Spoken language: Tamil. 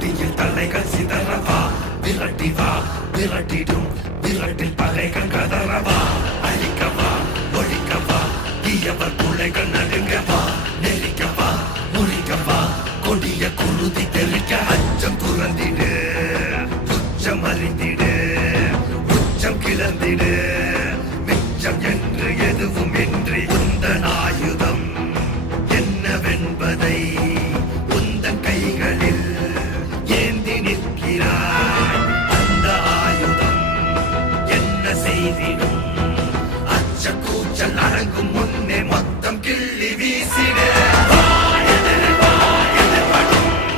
கொடியில் தலைகள் சிதறவா விரட்டி வா விரட்டிடும் விரட்டில் பகைகள் கதறவா அழிக்கவா ஒழிக்கவா தீயவர் பிள்ளைகள் நடுங்கவா நெருக்கவா முறிக்கவா கொடிய குருதி தெளிக்க அச்சம் துறந்திடு உச்சம் அறிந்திடு உச்சம் கிளந்திடு